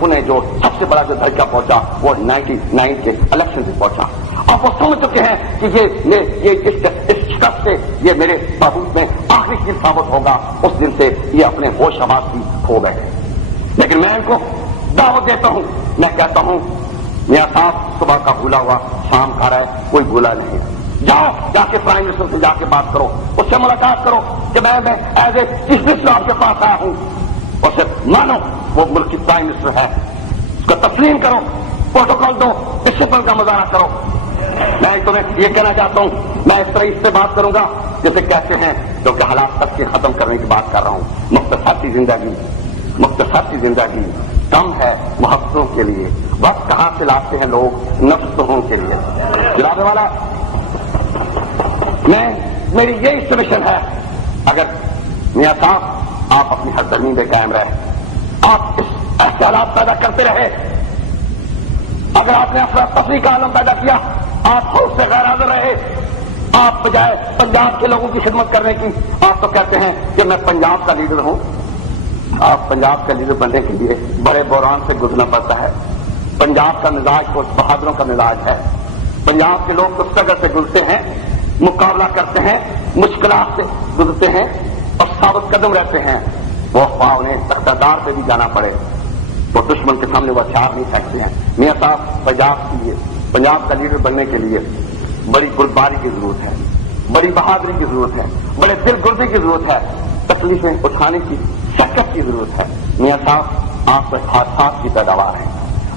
انہیں جو سب سے بڑا جو دھچکا پہنچا وہ 99 کے الیکشن سے پہنچا. اب وہ سمجھ چکے ہیں کہ یہ اس شکست سے یہ میرے بہبود میں آخری چیز ثابت ہوگا. اس دن سے یہ اپنے ہوش حواس بھی کھو بیٹھے. لیکن میں ان کو دعوت دیتا ہوں, میں کہتا ہوں میاں صاحب صبح کا بھولا ہوا شام کھا رہا ہے, کوئی بھولا نہیں ہے. جاؤ جا کے پرائم منسٹر سے جا کے بات کرو, اس سے ملاقات کرو کہ میں ایز اے چیف منسٹر آپ کے پاس آیا ہوں. اسے مانو وہ ملک کی پرائم منسٹر ہے, اس کو تسلیم کرو, پروٹوکال دو, ڈسپلن کا مظاہرہ کرو. میں تمہیں یہ کہنا چاہتا ہوں, میں اس طرح اس سے بات کروں گا جیسے کہتے ہیں, کیونکہ حالات تک کے ختم کرنے کی بات کر رہا ہوں. مختصر سی زندگی کم ہے محبتوں کے لیے, وقت کہاں سے لاتے ہیں لوگ نفسوں کے لیے. جناب والا, میری یہی سجیشن ہے, اگر میاں صاحب آپ اپنی ہر زمین پہ قائم رہے, آپ اس ایسے حالات پیدا کرتے رہے, اگر آپ نے افراتفری کا عالم پیدا کیا, آپ خود سے غیر حاضر رہے, آپ بجائے پنجاب کے لوگوں کی خدمت کرنے کی, آپ تو کہتے ہیں کہ میں پنجاب کا لیڈر ہوں. آپ پنجاب کا لیڈر بننے کے لیے بڑے بحران سے گزرنا پڑتا ہے. پنجاب کا مزاج کچھ بہادروں کا مزاج ہے. پنجاب کے لوگ تو سٹرگل سے گزرتے ہیں, مقابلہ کرتے ہیں, مشکلات سے گزرتے ہیں اور ثابت قدم رہتے ہیں. وہ افواہ انہیں اقتدار پہ بھی جانا پڑے تو دشمن کے سامنے وہ ہتھیار نہیں پھینکتے ہیں. میاں صاحب پنجاب کا لیڈر بننے کے لیے بڑی بردباری کی ضرورت ہے, بڑی بہادری کی ضرورت ہے, بڑے دل گردی کی ضرورت ہے, تکلیفیں اٹھانے کی شکت کی ضرورت ہے. میاں صاحب آپ کے حادثات کی پیداوار ہیں,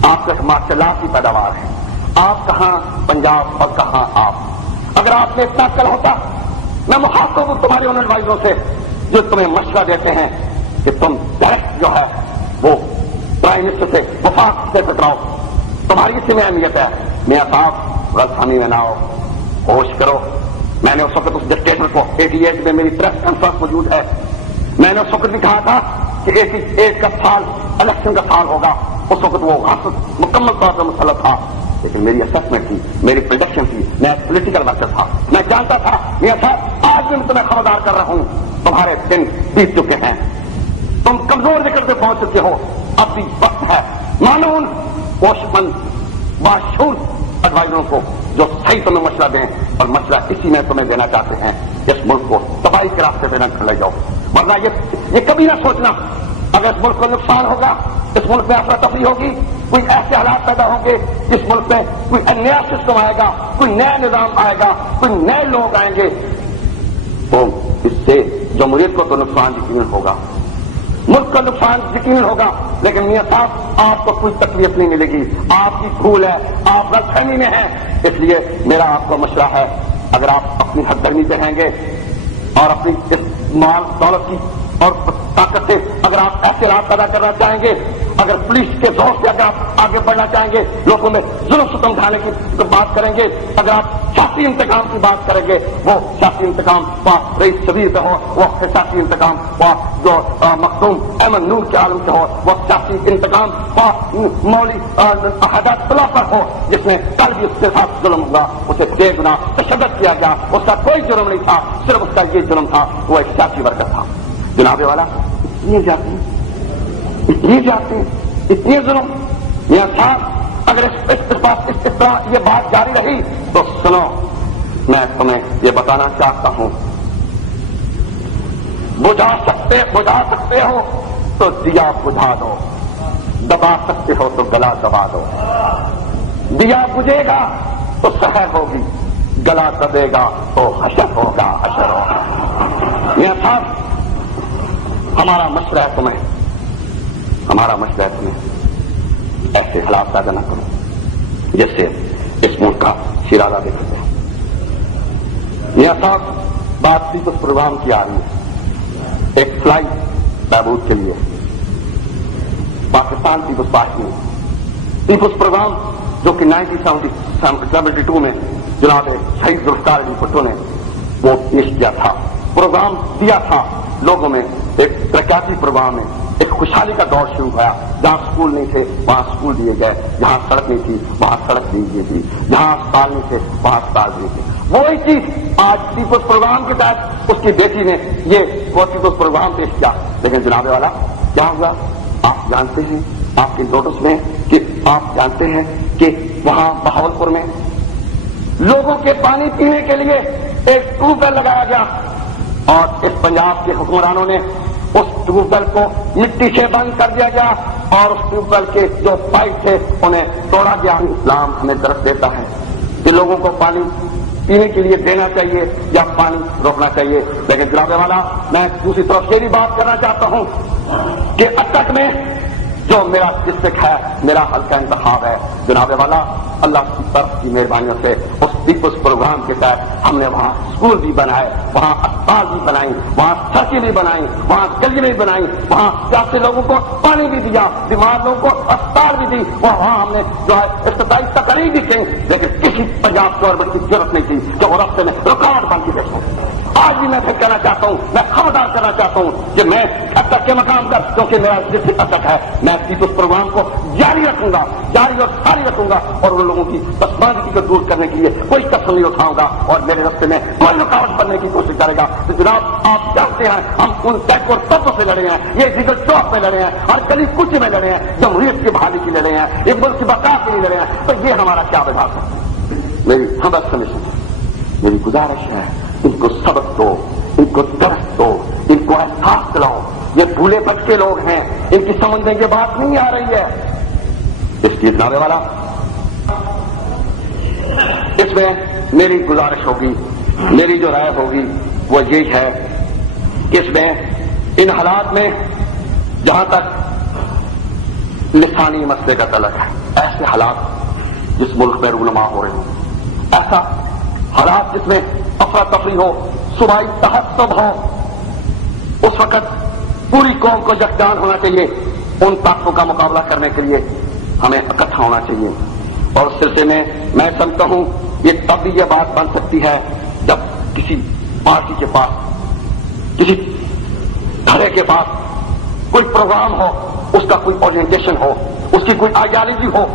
آپ کے مارشلات کی پیداوار ہیں. آپ کہاں پنجاب اور کہاں آپ. اگر آپ نے اتنا کل ہوتا, میں مخاطب ہوں تمہارے ان ایڈوائزروں سے جو تمہیں مشورہ دیتے ہیں کہ تم ڈائریکٹ جو ہے وہ پرائم منسٹر سے وفاق سے ٹکراؤ, تمہاری اسی میں اہمیت ہے. میاں صاحب غلط فہمی میں نہ ہو, ہوش کرو. میں نے اس وقت اس ڈکٹیٹر کو 88 میں میری پریس کانفرنس موجود ہے, میں نے اس وقت بھی کہا تھا کہ 88 کا سال الیکشن کا سال ہوگا. اس وقت وہ غاصب مکمل طور پر مسلط تھا, لیکن میری اسسمنٹ تھی, میری پریڈکشن تھی, میں پولیٹیکل ورکر تھا. میں جانتا تھا میاں صاحب آج بھی میں تمہیں خبردار کر رہا ہوں, تمہارے دن بیت چکے ہیں, تم کمزور نکل کے پہنچ چکے ہو. اب بھی وقت ہے مانون ہوش مند باشعور ایڈوائزروں کو جو صحیح تمہیں مشورہ دیں, اور مشورہ اسی میں تمہیں دینا چاہتے ہیں اس ملک کو تباہی کے راستے پہ نہ لے جاؤ. ورنہ یہ کبھی نہ سوچنا اگر اس ملک کو نقصان ہوگا, اس ملک میں افراتفری ہوگی, کوئی ایسے حالات پیدا ہوں گے جس ملک میں کوئی نیا سسٹم آئے گا, کوئی نیا نظام آئے گا, کوئی نئے لوگ آئیں گے, تو اس سے جمہوریت کو تو نقصان یقیناً ہوگا, ملک کا نقصان یقیناً ہوگا. لیکن میاں صاحب آپ کو کوئی تکلیف نہیں ملے گی, آپ کی بھول ہے, آپ غلط فہمی میں ہیں. اس لیے میرا آپ کو مشورہ ہے, اگر آپ اپنی ہر گرمی پہ رہیں گے اور اپنی اس مال دولت کی اور طاقت سے اگر آپ ایسے حالات پیدا کرنا چاہیں گے, اگر پولیس کے زور سے اگر آپ آگے بڑھنا چاہیں گے, لوگوں میں ظلم ستم ڈھانے کی بات کریں گے, اگر آپ سیاسی انتقام کی بات کریں گے, وہ سیاسی انتقام رئیس شبیر پہ ہو, وہ سیاسی انتقام جو مخدوم احمد نور کے عالم سے ہو, وہ سیاسی انتقام مولوی حضرت طلع پر ہو جس نے کل بھی اس کے ساتھ ظلم ہوا, اسے بے گناہ تشدد کیا گیا, اس کا کوئی جرم نہیں تھا, صرف اس کا یہ جرم تھا وہ ایک سیاسی ورکر تھا. جناب والا اتنی جاتی اتنی ظلم. میاں صاحب اگر اس طرح یہ بات جاری رہی تو سنو, میں تمہیں یہ بتانا چاہتا ہوں, بجھا سکتے ہو تو دیا بجھا دو, دبا سکتے ہو تو گلا دبا دو. دیا بجھے گا تو سحر ہوگی, گلا دبے گا تو حشر ہوگا. میاں صاحب ہمارا مشورہ ہے تمہیں, ایسے حالات پیدا نہ کرو جس سے اس ملک کا شرارہ دیکھ سکتے ہیں. میاں صاحب بات پیپلز پروگرام کی آ رہی ہے, ایک فلائٹ بہبود کے لیے پاکستان پیپلز پارٹی نے پیپلز پروگرام جو کہ 1972 میں جناب شہید ذوالفقار علی بھٹو نے وہ پیش کیا تھا, پروگرام دیا تھا لوگوں میں, ایک ترقیاتی پروگرام میں ایک خوشحالی کا دور شروع ہوا. جہاں اسکول نہیں تھے وہاں اسکول دیے گئے, جہاں سڑک نہیں تھی وہاں سڑک دی گئی تھی, جہاں اسپتال نہیں تھے وہاں اسپتال دیے تھے. وہی چیز آج پیپلز پروگرام کے تحت اس کی بیٹی نے یہ پیپلز پروگرام پیش کیا. لیکن جناب والا کیا ہوا آپ جانتے ہیں, آپ کے نوٹس میں کہ آپ جانتے ہیں کہ وہاں بہاولپور میں لوگوں کے پانی پینے کے لیے ایک ٹیوب ویل لگایا گیا اور اس پنجاب کے حکمرانوں نے اس ٹیوب ویل کو مٹی سے بند کر دیا گیا اور اس ٹیوب ویل کے جو پائپ تھے انہیں توڑا گیا. اسلام ہمیں درس دیتا ہے کہ لوگوں کو پانی پینے کے لیے دینا چاہیے یا پانی روکنا چاہیے. لیکن جناب والا میں دوسری طرف یہ بھی بات کرنا چاہتا ہوں کہ اٹک میں جو میرا ڈسٹرکٹ ہے, میرا حلقہ انتخاب ہے, جناب والا اللہ کی طرف کی مہربانیوں سے اس پیپلز پروگرام کے تحت ہم نے وہاں اسکول بھی بنائے, وہاں اسپتال بھی بنائی, وہاں سڑکیں بھی بنائی, وہاں گلیاں بھی بنائی, وہاں پیاسے لوگوں کو پانی بھی دیا, بیمار لوگوں کو اسپتال بھی دی, وہاں ہم نے جو ہے افتتاحی تقریب بھی کی. لیکن کسی پنجاب گورنمنٹ کی ضرورت نہیں تھی کہ وہ راستے میں رکاوٹ بن کے دیکھوں. آج بھی میں پھر کہنا چاہتا ہوں, میں خبردار کرنا چاہتا ہوں کہ میں اٹک کے مقام پر, کیونکہ میرا ڈسٹرکٹ اٹک ہے, میں پیپلز پروگرام کو جاری رکھوں گا, جاری اور ساری رکھوں گا, اور ان لوگوں کی پسماندگی کو دور کرنے کے لیے کوئی کسر نہیں اٹھاؤں گا اور میرے راستے میں کوئی رکاوٹ بننے کی کوشش کرے گا. تو جناب آپ جانتے ہیں ہم ان ٹیک اور تبوں سے لڑے ہیں, یہ جگل چوک میں لڑے ہیں, ہر گلی کچھ میں لڑے ہیں, جمہوریت کی بحالی کی لڑے ہیں, ایک ملک کی بقا کے لیے لڑے ہیں. تو یہ ہمارا کیا وباگ ہے؟ میری ہمت سمجھ, میری گزارش ہے ان کو سبق دو, ان کو درس دو, ان کو احساس دلاؤ. یہ بھولے بچے لوگ ہیں, ان کی سمجھ میں یہ بات نہیں آ رہی ہے. اس کی جناب والا اس میں میری گزارش ہوگی, میری جو رائے ہوگی وہ یہی ہے کہ اس میں ان حالات میں جہاں تک لسانی مسئلے کا تعلق ہے, ایسے حالات جس ملک میں رونما ہو رہے ہوں, ایسا حالات جس میں افراتفری ہو, صوبائی تحسب ہو, اس وقت پوری قوم کو یکجان ہونا چاہیے. ان طاقتوں کا مقابلہ کرنے کے لیے ہمیں اکٹھا ہونا چاہیے. اور اس سلسلے میں میں سمجھتا ہوں یہ تب بھی یہ بات بن سکتی ہے جب کسی پارٹی کے پاس, کسی گھڑے کے پاس کوئی پروگرام ہو, اس کا کوئی اورینٹیشن ہو, اس کی کوئی آئیڈیالوجی ہو,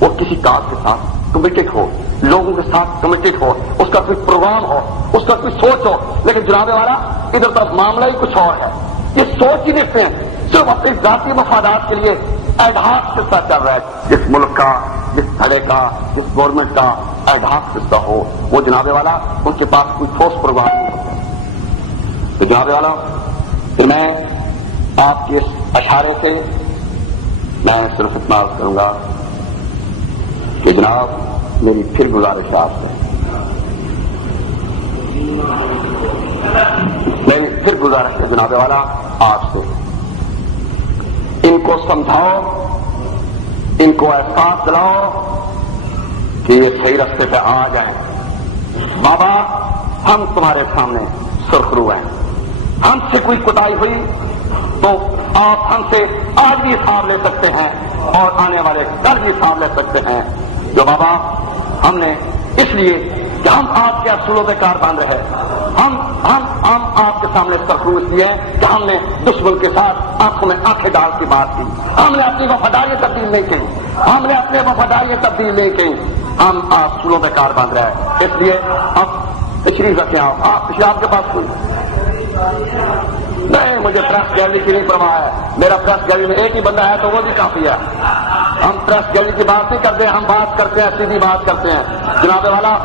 وہ کسی کاز کے ساتھ کمیٹڈ ہو, لوگوں کے ساتھ کمیٹڈ ہو, اس کا کوئی پروگرام ہو, اس کا کوئی سوچ ہو. لیکن جناب والا ادھر طرف معاملہ ہی کچھ اور ہے. یہ سوچ ہی دیکھتے ہیں صرف اپنے ذاتی مفادات کے لیے ایڈہاک سلسلہ چل رہا ہے. جس ملک کا, جس دھڑے کا, جس گورنمنٹ کا ایڈہاک سلسلہ ہو, وہ جناب والا ان کے پاس کوئی ٹھوس پروگرام نہیں ہوتا. تو جناب والا میں آپ کے اس اشارے سے میں صرف اتنا عرض کروں گا کہ جناب میری پھر گزارش ہے آپ سے, میری پھر گزارش ہے جناب والا آپ سے, ان کو سمجھاؤ, ان کو احساس دلاؤ کہ یہ صحیح راستے پہ آ جائیں. بابا ہم تمہارے سامنے سرخرو ہیں, ہم سے کوئی کوتاہی ہوئی تو آپ ہم سے آج بھی حساب لے سکتے ہیں اور آنے والے کل بھی حساب لے سکتے ہیں. جو بابا ہم نے اس لیے کہ ہم آپ کے اصولوں پہ کار باندھ رہے, ہم آپ کے سامنے سرخرو اس لیے کہ ہم نے دشمن کے ساتھ آنکھوں میں آنکھیں ڈال کی بات کی, ہم نے اپنی وفاداری تبدیل نہیں کی, ہم نے اپنے وفاداری تبدیل نہیں کی, ہم اصولوں پہ کار باندھ رہے ہیں. اس لیے اب تشریف رکھیں, آپ کے پاس کوئی نہیں, مجھے پریس گیلری کی نہیں پرواہ ہے, میرا پریس گیلری میں ایک ہی بندہ ہے تو وہ بھی کافی ہے. ہم پریس گیلری کی بات نہیں کرتے, ہم بات کرتے ہیں, سیدھی بات کرتے ہیں جناب والا.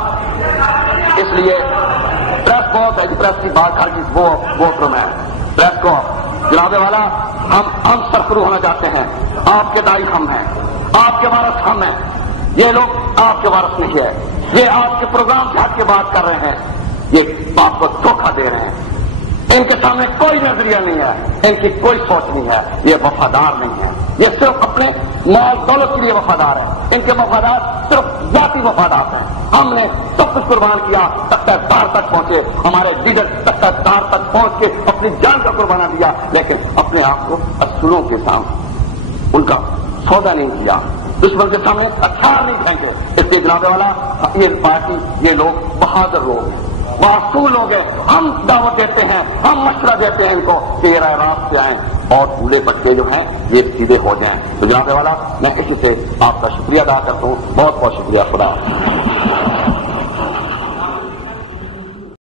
اس لیے پریس بہت ہے, پریس کی بات ہر چیز وہ ووٹ روم ہے. پریس کو جناب والا ہم سرخرو ہونا چاہتے ہیں, آپ کے دائی ہم ہیں, آپ کے وارث ہم ہیں. یہ لوگ آپ کے وارث نہیں ہے, یہ آپ کے پروگرام سے ہٹ کے بات کر رہے ہیں, یہ آپ کو دھوکہ دے رہے ہیں. ان کے سامنے کوئی نظریہ نہیں ہے, ان کی کوئی سوچ نہیں ہے, یہ وفادار نہیں ہے, یہ صرف اپنے مال دولت کے لیے وفادار ہے. ان کے وفادار صرف ذاتی وفادار ہیں. ہم نے سب کچھ قربان کیا, تختار تک پہنچے, ہمارے لیڈر تختار تک پہنچ کے اپنی جان کا قربانہ دیا, لیکن اپنے آپ کو اصولوں کے سامنے ان کا سودا نہیں کیا, دشمن کے سامنے ہتھیار نہیں پھینکے. اس لیے جناب والا یہ پارٹی, یہ لوگ بہادر لوگ ہیں, معصوم لوگ ہیں. ہم دعوت دیتے ہیں, ہم مشورہ دیتے ہیں ان کو کہ یہ راہ راست سے آئیں اور پورے بچے جو ہیں یہ سیدھے ہو جائیں. تو جناب والا میں اسی سے آپ کا شکریہ ادا کرتا ہوں. بہت بہت شکریہ. خدا